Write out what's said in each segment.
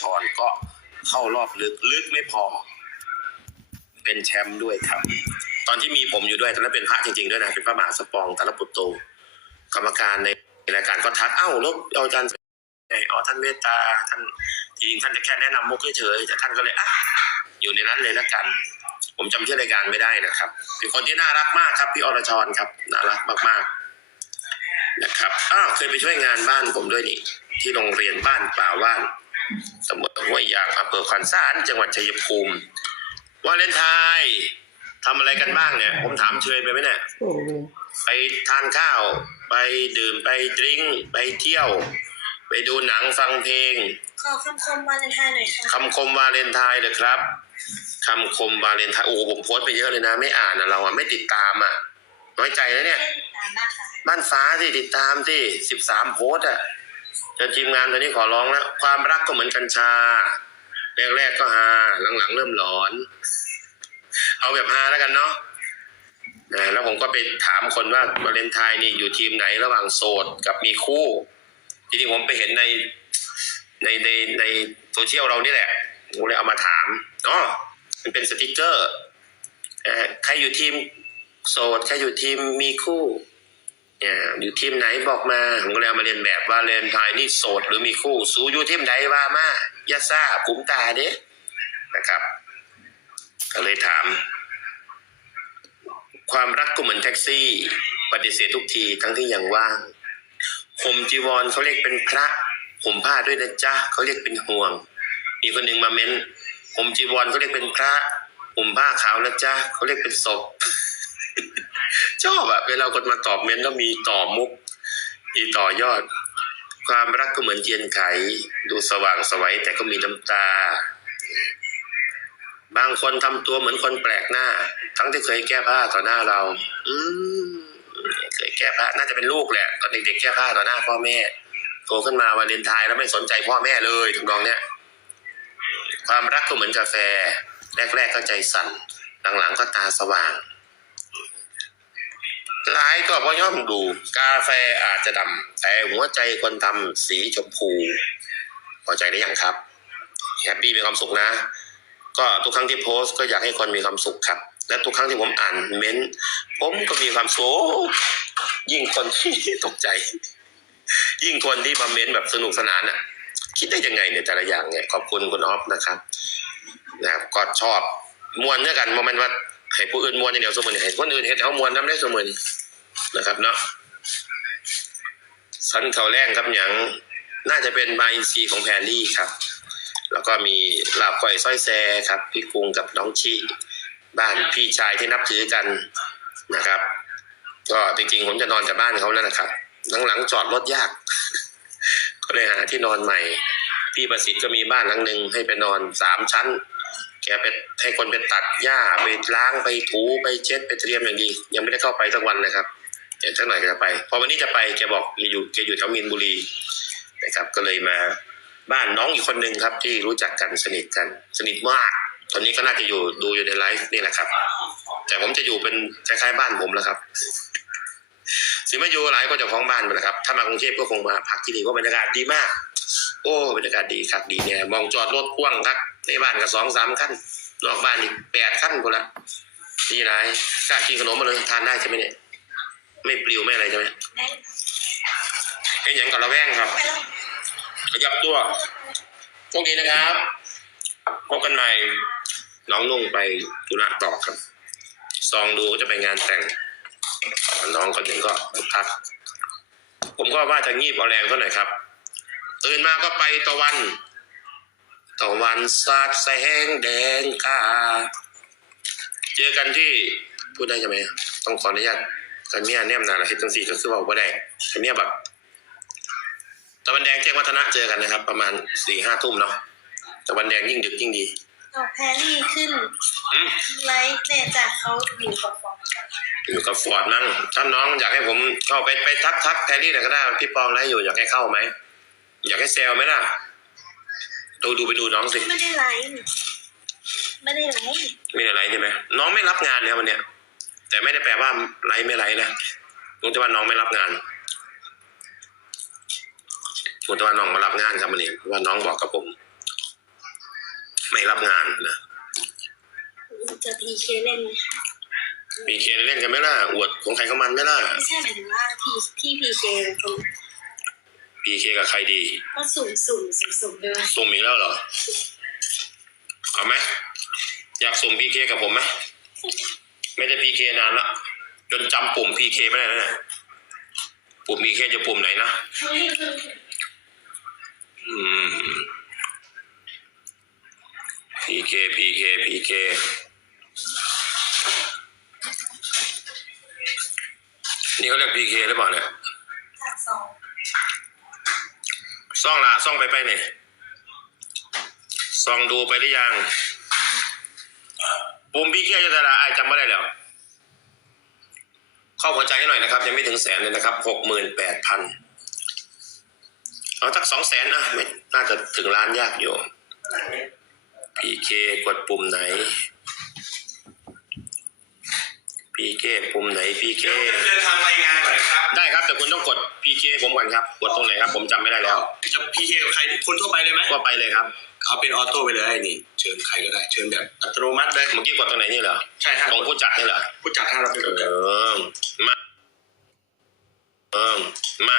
ชรก็เข้ารอบลึกลึกไม่พอ เป็นแชมป์ด้วยครับ ตอนที่มีผมอยู่ด้วยตอนนั้นเป็นพระจริงๆด้วยนะเป็นพระมหาสปองตาลปุตโต กรรมการในรายการก็ทักเอ้าล้วเอาอาจารย์ไอ๋อท่านเมตตาท่านจริงท่านจะแค่แนะนำมุกเฉยๆแต่ท่านก็เลยอะอยู่ในนั้นเลยละกัน ผมจำชื่อรายการไม่ได้นะครับเป็นคนที่น่ารักมากครับพี่อรชรครับน่ารักมากๆนะครับอ้าวเคยไปช่วยงานบ้านผมด้วยนี่ที่โรงเรียนบ้านป่าว่าน ตำบลห้วยยางอำเภอขวัญสารจังหวัดชัยภูมิวาเลนไทน์ทำอะไรกันบ้างเนี่ย ผมถามเชยไปไหมเนี่ยโอ้โหไปทานข้าว ไปดื่มไปดริ้งไปเที่ยว ไปดูหนังฟังเพลง ขอคำคมวาเลนไทน์หน่อยค่ะคำคมวาเลนไทน์เลยครับคำคมวาเลนไทน์โอ้โหผมโพสต์ไปเยอะเลยนะ ไม่อ่านนะเราอะไม่ติดตามอะน้อยใจแล้วเนี่ยได้ติดตามนะคะบ้านฟ้าที่ติดตามที่สิบสามโพสต์อะ จนทีมงานตอนนี้ขอร้องแล้วความรักก็เหมือนกัญชา แรกๆก็ฮาหลังๆ เริ่มหลอน เอาแบบฮาแล้วกันเนาะแล้วผมก็ไปถามคนว่าวาเลนไทน์นี่อยู่ทีมไหนระหว่างโสดกับมีคู่ทีนี้ผมไปเห็นในในในในโซเชียลเรานี่แหละผมเลยเอามาถามอ๋อมันเป็นสติกเกอร์ใครอยู่ทีมโสดใครอยู่ทีมมีคู่ อยู่ทีมไหนบอกมาผมก็เลยเอามาเรียนแบบว่าเลนไทน์นี่โสดหรือมีคู่สู้อยู่ทีมไหนว่ามาย่าซ่ากุ้มตาเด้นะครับ ก็เลยถาม ความรักก็เหมือนแท็กซี่ ปฏิเสธทุกทีทั้งที่ยังว่างห่มจีวรเขาเรียกเป็นพระห่มผ้าด้วยนะจ๊ะเขาเรียกเป็นห่วง มีคนหนึ่งมาเม้นห่มจีวรเขาเรียกเป็นพระห่มผ้าขาวนะจ๊ะเขาเรียกเป็นศพ ชอบอะเวลาคนมาตอบเม้นแล้วมีต่อมุกมีต่อยอด ความรักก็เหมือนเทียนไข ดูสว่างสวัยแต่ก็มีน้ำตา บางคนทำตัวเหมือนคนแปลกหน้า ทั้งที่เคยแก้ผ้าต่อหน้าเรา อืมเคยแก้ผ้าน่าจะเป็นลูกแหละตอนเด็กๆแก้ผ้าต่อหน้าพ่อแม่โตขึ้นมาวาเลนไทน์แล้วไม่สนใจพ่อแม่เลยทุกน้องเนี้ยความรักก็เหมือนกาแฟ แรกๆก็ใจสั่น หลังๆก็ตาสว่าง หลายก็พอย่อมดู กาแฟอาจจะดำแต่หัวใจคนทำสีชมพูพอใจได้ยังครับแฮปปี้มีความสุขนะ ก็ทุกครั้งที่โพสต์ก็อยากให้คนมีความสุขครับ และทุกครั้งที่ผมอ่านเม้นผมก็มีความสุขยิ่งคนที่ตกใจ ยิ่งคนที่มาเม้นแบบสนุกสนานอะ คิดได้ยังไงเนี่ยแต่ละอย่างเนี่ยขอบคุณคุณออฟนะครับนะครับก็ชอบมวนด้วกันโมเมนต์ว่าให้ผู้อื่นมวนอย่างเดียวสมุนให้คนอื่นเห็นเขามวนน้ำได้สมุน นะครับเนาะสันเขาแรงครับอย่างน่าจะเป็นบาอินซีของแพรลี่ครับ แล้วก็มีลาบก้อยสร้อยแซครับ พี่กรุงกับน้องชีบ้านพี่ชายที่นับถือกันนะครับ ก็จริงๆผมจะนอนกับบ้านเขาแล้วนะครับหลังๆจอดรถยาก ก็เลยหาที่นอนใหม่ พี่ประสิทธิ์ก็มีบ้านหลังหนึ่งให้ไปนอนสามชั้น แกไปให้คนไปตัดหญ้าไปล้างไปถูไปเช็ดไปเตรียมอย่างดี ยังไม่ได้เข้าไปสักวันเลยครับ เดี๋ยวสักหน่อยก็จะไปพอวันนี้จะไปแกบอกแกอยู่แกอยู่แถวมีนบุรีนะครับ ก็เลยมาบ้านน้องอีกคนหนึ่งครับ ที่รู้จักกันสนิทกัน สนิทมากตอนนี้ก็น่าจะอยู่ดูอยู่ในไลฟ์นี่แหละครับ แต่ผมจะอยู่เป็นคล้ายๆบ้านผมแล้วครับสิมาอยู่หลายก็จ้าของบ้านไปแล้วครับ ถ้ามากรุงเทพก็คงมาพักที่นี่เพราะบรรยากาศดีมาก โอ้บรรยากาศดีครับดีเนี่ยมองจอดรถกว้างครับในบ้านก็สองสามขั้นนอกบ้านอีกแปดขั้นกูละดีไรกล้ากินขนมมาเลยทานได้ใช่ไหมเนี่ย ไม่ปลิวไม่อะไรใช่ไหมได้เห็นอย่างกับระแวงครับ ขยับตัวโชคดีนะครับพบกันใหม่น้องนุ่งไปธุระต่อครับซองดูก็จะไปงานแต่ง น้องคนหนึ่งก็พัก ผมก็ว่าจะงีบเอาแรงเขาหน่อยครับ ตื่นมาก็ไปตะวันตะวันสาดแสงแดงกาเจอกันที่พูดได้ใช่ไหม ต้องขออนุญาต กันเมียแนมนาละเฮ็ดจังสี่ก็คือเว่าบ่ได้กันเมียแบบตะวันแดงแจ้งวัฒนะเจอกันนะครับ ประมาณสี่ห้าทุ่มเนาะตะวันแดงยิ่งดึกยิ่งดีเอาแพรรี่ขึ้นอืมไลฟ์เนี่ยจากเขาอยู่กับฟองกันอยู่กับฟอร์ดมั้งถ้าน้องอยากให้ผมเข้าไปไปทักทักแพรรี่หน่อยก็ได้พี่ปองไลฟ์อยู่อยากให้เข้าไหมอยากให้แซวไหมล่ะดูดูไปดูน้องสิไม่ได้ไลฟ์ไม่ได้ไลฟ์ไม่ได้ไลฟ์ใช่ไหมน้องไม่รับงานนะครับวันเนี้ย แต่ไม่ได้แปลว่าไลฟ์ไม่ไลฟ์นะรู้แต่ว่าน้องไม่รับงานรู้แต่ว่าน้องมารับงานครับวันนี้เพราะว่าน้องบอกกับผม ไม่รับงานนะจะพีเคเล่นไหมคะพีเคเล่นกันไหมล่ะอวดของใครของมันไหมล่ะไม่ใช่หมายถึงว่าพี่พี่พีเคเป็นคนพีเคกับใครดีก็สุ่มสุ่มสุ่มสุ่มๆด้วยสุ่มอีกแล้วเหรอเอาไหมอยากสุ่มพีเคกับผมไหม ไม่ได้พีเคนานละจนจำปุ่มพีเคไม่ได้แล้วเนี่ยปุ่มพีเคจะปุ่มไหนนะอืมพีเคพีเคพีเคนี่เขาเรียกพีเคหรือเปล่าเนี่ยซ่องลาซ่องไปไปเนี่ยซ่องดูไปหรือยัง ปุ่มพี่เกียจะตลาไอายจำไม่ได้แล้ว เข้าหัวใจให้หน่อยนะครับ ยังไม่ถึงแสนเลยนะครับหกหมื่นแปดพันเอาสักสองแสนอะไม่น่าจะถึงล้านยากอยู่พีเคกดปุ่มไหนพีเคปุ่มไหนพีเคเดินทางรายงานก่อนนะครับ ได้ครับแต่คุณต้องกดพีเคผมก่อนครับ กดตรงไหนครับ ผมจำไม่ได้แล้วจะพีเคกับใครคนทั่วไปเลยไหมก็ไปเลยครับ เขาเป็นออโต้ไปเลยนี่เชิญใครก็ได้ เชิญแบบอัตโนมัติเลย เมื่อกี้กดตรงไหนนี่เหรอใช่ฮะตรงผู้จัดนี่เหรอผู้จัดให้เราเป็นเอผู้จัดอมาเออมา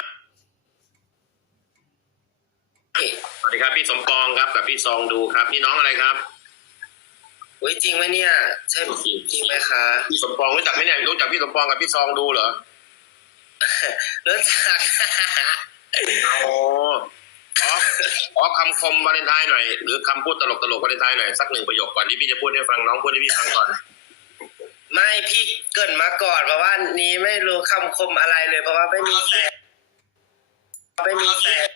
สวัสดีครับพี่สมปองครับกับพี่ซองดูครับพี่น้องอะไรครับเฮ้ยจริงไหมเนี่ยใช่จริงไหมคะพี่สมปองรู้จักไหมเนี่ยรู้จักพี่สมปองกับพี่ซองดูเหรอรู้จักอ๋อ ขอขอคำคมวาเลนไทน์หน่อย หรือคำพูดตลกตลกๆวาเลนไทน์หน่อยสักหนึ่งประโยคก่อนที่พี่จะพูดให้ฟังน้องพูดให้พี่ฟังก่อน ไม่พี่เกรินมาก่อนเพราะว่านี้ไม่รู้คำคมอะไรเลย เพราะว่าไม่มีแฟนไม่มีแฟน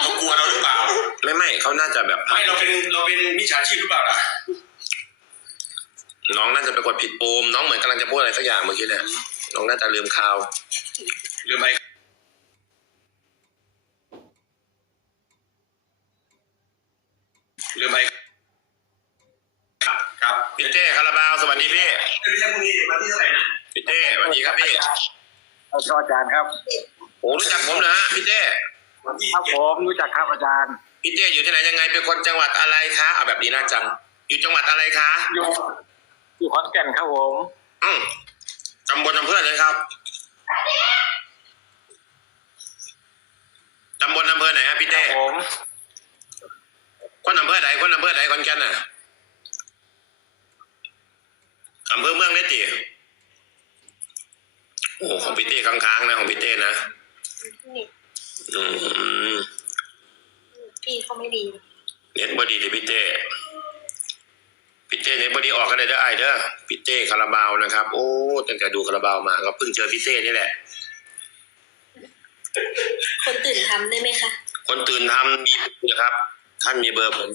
เขากลัวเราหรือเปล่า ไม่ไม่เขาน่าจะแบบไม่เราเป็นเราเป็นมิจฉาชีพหรือเปล่าล่ะน้องน่าจะไปกดผิดปุ่มน้องเหมือนกำลังจะพูดอะไรสักอย่างเมื่อกี้เนี่ยน้องน่าจะลืมข่าว หรือไม่หรือไม่ครับครับพี่เต้คาราบาวสวัสดีพี่ไม่ใช่พรุ่งนี้เด็กวันที่เท่าไหร่นะพี่เต้สวัสดีครับพี่ครับอาจารย์ครับโอ้รู้จักผมเหรอฮะพี่เต้วันที่ครับเจ็ดผมรู้จักครับอาจารย์พี่เต้อยู่ที่ไหนยังไงเป็นคนจังหวัดอะไรคะเอาแบบนี้น่าจัง อยู่จังหวัดอะไรคะอยู่อยู่ขอนแก่นครับผมอืมตำบลอำเภอเลยครับ ตำบลอำเภอไหนฮะพี่ครัเต้บผมคนอำเภอไหนคนอำเภอไหนคนแก่นน่ะอำเภอเมืองเนติโอ้ของพี่เต้ค้างๆนะของพี่เต้นะนี่อืมพี่เขาไม่ดีเน็ตบอดีที่พี่เต้พี่เต้เน็ตบอดีออกกันเลยเด้อไอเด้อพี่เต้คาราบาวนะครับ โอ้ตั้งแต่ดูคาราบาวมาก็เพิ่งเจอพี่เต้นี่แหละ คนตื่นทำได้ไหมคะ คนตื่นทำมีนะครับ ท่านมีเบอร์ผม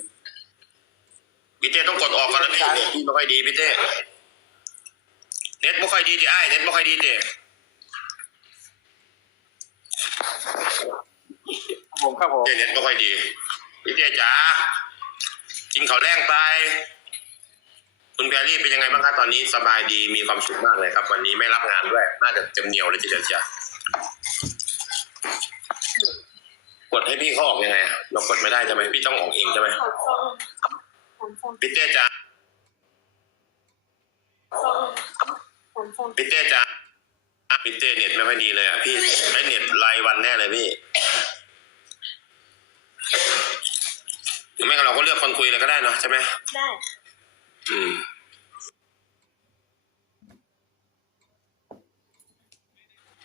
พี่เต้ต้องกดออกกันแล้วพี่เน็ตพี่ไม่ค่อยดีพี่เต้เน็ตไม่ค่อยดีดิไอ้ายเน็ตไม่ค่อยดีดิครับผมครับผมเต้เน็ตไม่ค่อยดีพี่เต้จ๋ากินข้าวแรงไป คุณแพรรี่เป็นยังไงบ้างครับตอนนี้สบายดีมีความสุขมากเลยครับ วันนี้ไม่รับงานด้วย น่าจะเต็มเหนียวเลยทีเดียวจ้ะ กดให้พี่เขาออกยังไงอะเรากดไม่ได้ใช่ไหมพี่ต้องออกเองใช่ไหมขอฟองขอฟองพี่เต้จ๋าฟองขอฟองพี่เต้จ๋าพี่เต้เน็ตไม่ค่อยดีเลยอะพี่ใช้เน็ตรายวันแน่เลยพี่หรือไม่ก็เราก็เลือกคนคุยเลยก็ได้เนอะใช่ไหมได้ อืม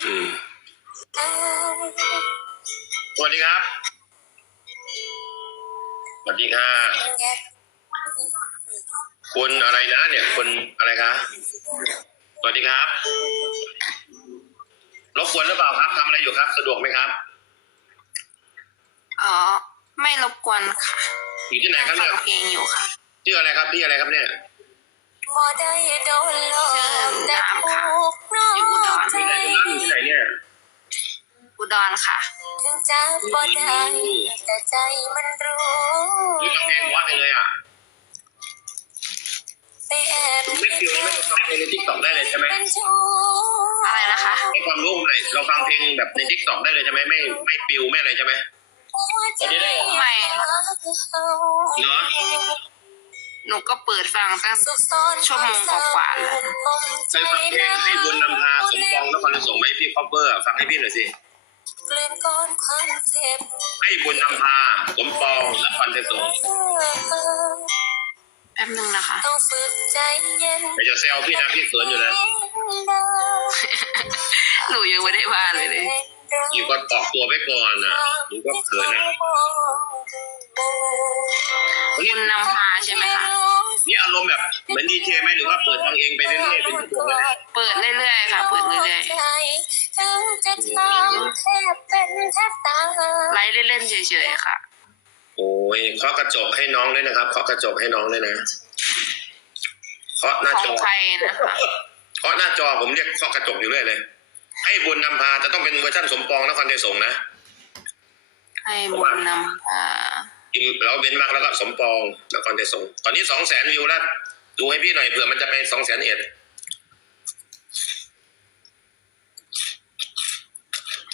อืม สวัสดีครับ สวัสดีค่ะคุณอะไรนะเนี่ยคุณอะไรคะสวัสดีครับรบกวนหรือเปล่าครับทำอะไรอยู่ครับ สะดวกไหมครับ อ๋อ ไม่รบกวนค่ะอยู่ที่ไหนครับฟัเนี่ยงเพลงอยู่ค่ะชื่ออะไรครับพี่อะไรครับเนี่ยชื่อน้ำค่ะอยู่อุดรที่ไหนคุณน้ำอยู่ที่ไหนเนี่ย อุดรค่ะถึงจะบ่ได้แต่ใจมันรู้รู้จักเพลงวัดไปเลยอะไปแอบไม่ฟิวไม่ต้องฟังเพลงในทิกตอกได้เลยใช่ไหมเป็นชู้อะไรนะคะให้ความรู้ผมหน่อยเราฟังเพลงแบบในทิกตอกได้เลยใช่ไหมไม่ไม่ปิวไม่อะไรใช่ไหมหัวใจไม่เหรอหนูก็เปิดฟังตั้งสุขซ้อนชั่วโมงกว่าๆแล้วเคยฟังเพลงให้บุญนำพาสมปองนครส่งไหมพี่คอปเปอร์ฟังให้พี่หน่อยสิเกลื่อนก้อนความเจ็บให้บุญนำพาสมปองนครส่งแป๊บนึงนะคะ ต้องฝึกใจเย็นแต่จะแซวพี่นะพี่เขินอยู่นะหนูยังไม่ได้ว่าเลยเลยอยู่ก็ออกตัวไปก่อนนะหนูก็เขินนะคุณนำพาใช่ไหมคะนี่อารมณ์แบบเหมือนดีเจไหมหรือว่าเปิดฟังเองไปเรื่อยๆเป็นชั่วโมงเลยเปิดเรื่อยๆค่ะ เปิดเรื่อยถึ ลฟ์เล่นๆเฉยๆค่ะ โอ้ยเคาะกระจกให้น้องด้วยนะครับเคาะกระจกให้น้องด้วยนะเคาะหน้าขจองอใครนะคะเคาะหน้าจอผมเรียกเคาะกระจกอยู่เรื่อยเลย ให้บุญนำพาจะต้องเป็นเวอร์ชันสมปองนครไทยสงฆ์นะให้บุญนำพาเราเป็นมากแล้วก็สมปองนครไทยสงฆ์ตอนนี้สองแสนวิวแล้วดูให้พี่หน่อยเผื่อมันจะไปสองแสนเอ็ด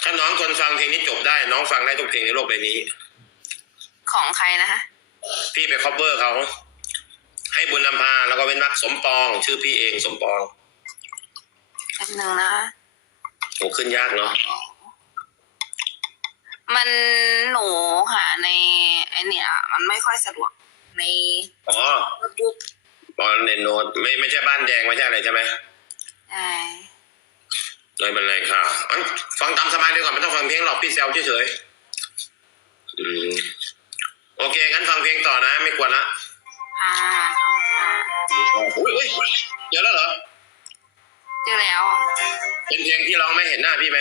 ถ้าน้องคนฟังเพลงนี้จบได้ น้อง ฟังได้ทุกเพลงในโลกใบนี้ ของใครนะคะ พี่ไปคอปเวอร์เขา ให้บุญนำพาแล้วก็เป็นมักสมปอง ชื่อพี่เองสมปองแป๊บนึงนะคะโหขึ้นยากเนาะมันหนูหาในไอเนี่ยมันไม่ค่อยสะดวกในอ๋อโน้ตบุ๊กบอลเนโนดไม่ไม่ใช่บ้านแดงไม่ใช่อะไรใช่ไหมใช่ ไม่เป็นไรค่ะอันฟังตามสบายดีกว่าไม่ต้องฟังเพลงหรอกพี่แซวเฉยๆอืมโอเคงั้นฟังเพลงต่อนะ ไม่กวนละค่ะขอบคุณค่ะอุ้ยอุ้ยเจอแล้วเหรอเจอแล้ว เป็นเพลงที่ร้องไม่เห็นหน้าพี่ไหม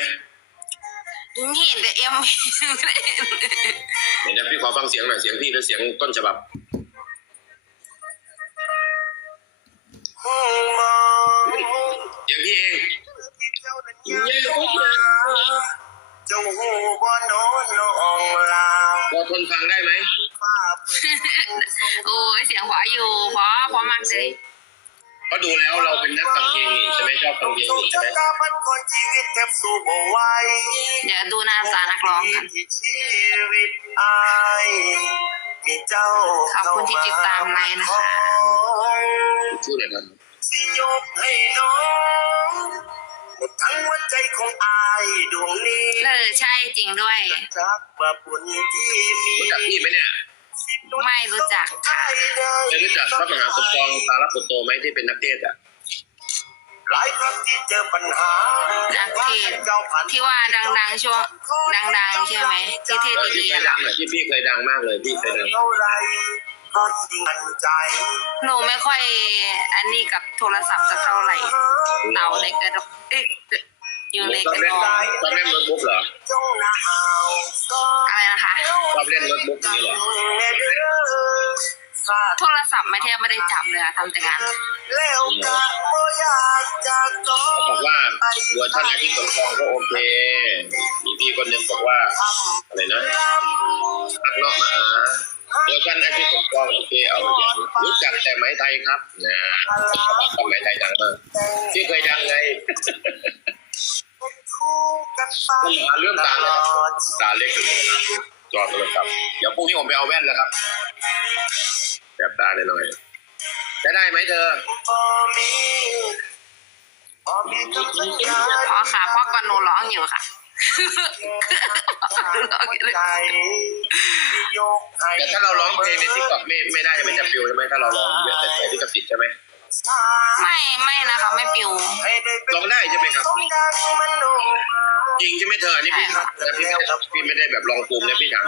เห็นแต่เอ็มไม่ได้เห็นเห็นนะพี่ขอฟังเสียงหน่อยเสียงพี่หรือเสียงต้นฉบับเสียงพี่เอง เจ้าหูบ่โน้นน้องลาพอทนฟังได้ไหมฟ้าเปิดโอ้ยเสียงหัวอยู่เพราะเพราะมากเลยเพราะดูแล้วเราเป็นนักฟังเพลงนี่ใช่ไหมชอบฟังเพลงจงนี่ใช่ชะไหมตาบันคนชีวิตแทบสู้บ่ไหว เดี๋ยวดูหน้าตานักร้องกันที่ชีวิตอายมีเจ้าขอบคุณที่ติดตามไลน์นะคะ ชื่อหน่อยครับ สิยกให้น้องหมด ทั้งหัวใจของอายดวงนี้เออใช่จริงด้วยจักว่าบุญที่มีรู้จักพี่ไหมเนี่ยไม่รู้จักค่ะเคยรู้จักพระมหาสมปองตาลปุตโตไหมที่เป็นนักเทศน์อะหลายครั้งที่เจอปัญหานักเทศน์ที่ว่าดังๆช่วงดังๆใช่ไหมที่เทศเออที่ดีเคๆยเหรดัองอะที่พี่เคยดังมากเลยพี่เคยดังเท่าไร ก็ยิ่งมั่นใจหนูไม่ค่อย อันนี้กับโทรศัพท์สักเท่าไหร่เต่าในกระดกเอ๊ะอยู่ในชอกบระเล่ดนองชอบเล่นโน้ตบุ๊กเหรอจงหนาวก็อะไรนะคะชอบเล่นโน้ตบุ๊กอย่างนี้เหรอแน่เด้อฟาดโทรศัพท์ไม่แทบไม่ได้จับเลยอะทำแต่งานแล้วกะบ่อยากจะจเขาบอกว่าเวอร์ชันอาทิตย์สมปองก็โอเค มีพี่คนหนึ่งบอกว่าอะไรนะอักเลาะมา หาเวอร์ชันอาทิตย์สมปองโอเคเอามาอย่างรู้จักแต่ไหมไทยครับนะก็ไหมไทยดังมากที่เคยดังไงคู่กันไปต้องหาเรื่องตาเลยครับตาเล็กจอโทรศัพท์เดี๋ยวพรุ่งนี้ผมไปเอาแว่นแล้วครับแบบตาหน่อยๆจะได้ไหมเธอบ่มีบ่มีคำสัญญาเพราะค่ะเพราะก่อนหนูร้องอยู่ค่ะ หนูร้องอยู่เลยใจยกให้แต่ถ้าเราร้องเพลงในทิกตอกไม่ไม่ได้จะไม่จับฟิวใช่ไหมถ้าเราร้องเยอะแต่แต่ที่กระสิทธิ์ใช่ไหมไม่ไม่นะคะไม่ปิวให้ได้เป็นร้องได้ใช่ไหมครับสมดังมโนจริงใช่ไหมเธออันนี้พี่ถามนะพี่ไม่ได้พี่ไม่ได้แบบลองภูมินะพี่ถาม